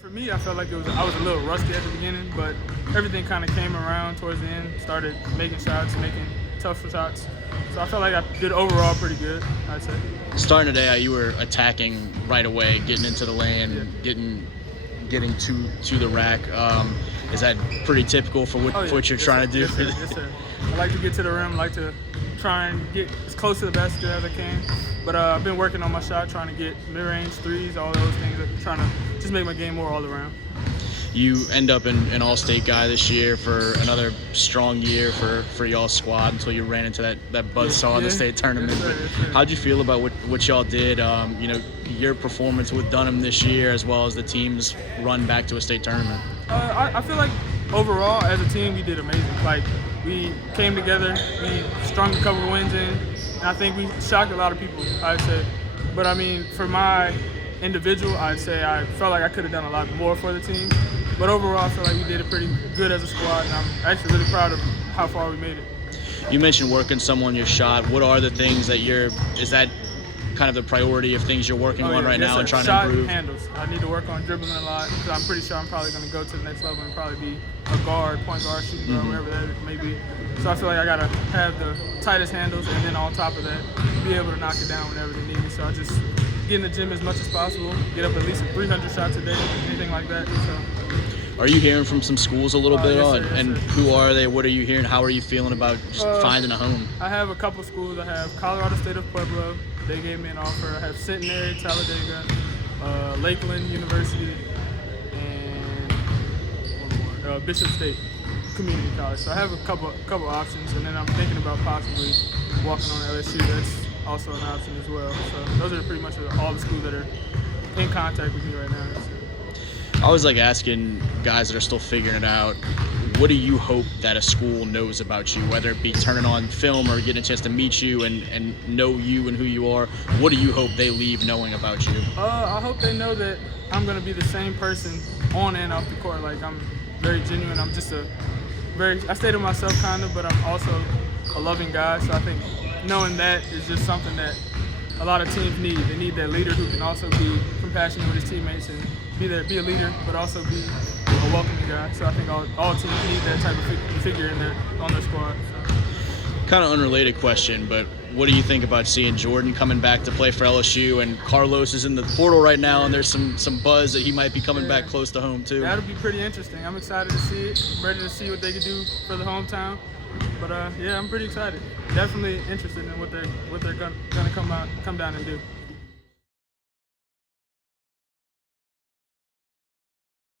For me, I felt like I was a little rusty at the beginning, but everything kind of came around towards the end. Started making shots, making tough shots. So I felt like I did overall pretty good, I'd say. Starting today, you were attacking right away, getting into the lane, getting to the rack. Is that pretty typical for what you're trying to do? Yes, sir. I like to get to the rim. I like to try and get as close to the basket as I can. But I've been working on my shot, trying to get mid-range threes, all those things, trying to just make my game more all around. You end up an all-state guy this year for another strong year for y'all's squad until you ran into that buzzsaw in the state tournament. Yes, sir. How'd you feel about what y'all did? Your performance with Dunham this year, as well as the team's run back to a state tournament. I feel like overall as a team we did amazing. Like we came together, we strung a couple of wins in, and I think we shocked a lot of people, I'd say. But I mean, for my individual, I'd say I felt like I could have done a lot more for the team. But overall, I feel like we did it pretty good as a squad, and I'm actually really proud of how far we made it. You mentioned working some on your shot. What are the things that is that kind of the priority of things you're working on right now and trying to improve? Shot and handles. I need to work on dribbling a lot, because I'm pretty sure I'm probably going to go to the next level and probably be a guard, point guard, shooting guard, wherever that may be. So I feel like I got to have the tightest handles, and then on top of that, be able to knock it down whenever they need me. So I just get in the gym as much as possible, get up at least 300 shots a day, anything like that. So. Are you hearing from some schools a little bit? Yes, sir, yes, and sir. Who are they? What are you hearing? How are you feeling about just finding a home? I have a couple schools. I have Colorado State of Pueblo. They gave me an offer. I have Centenary, Talladega, Lakeland University, and one more, Bishop State Community College. So I have a couple options, and then I'm thinking about possibly walking on LSU. That's also an option as well. So those are pretty much all the schools that are in contact with me right now. I always like asking guys that are still figuring it out, what do you hope that a school knows about you, whether it be turning on film or getting a chance to meet you and know you and who you are? What do you hope they leave knowing about you? I hope they know that I'm going to be the same person on and off the court. Like, I'm very genuine. I'm just I stay to myself kind of, but I'm also a loving guy. So I think knowing that is just something that a lot of teams need. They need that leader who can also be compassionate with his teammates and be a leader, but also be a welcoming guy. So I think all teams need that type of figure on their squad. So. Kind of unrelated question, but what do you think about seeing Jordan coming back to play for LSU? And Carlos is in the portal right now, and there's some buzz that he might be coming back close to home too. That'll be pretty interesting. I'm excited to see it. I'm ready to see what they can do for the hometown. But yeah, I'm pretty excited. Definitely interested in what they're gonna come down and do.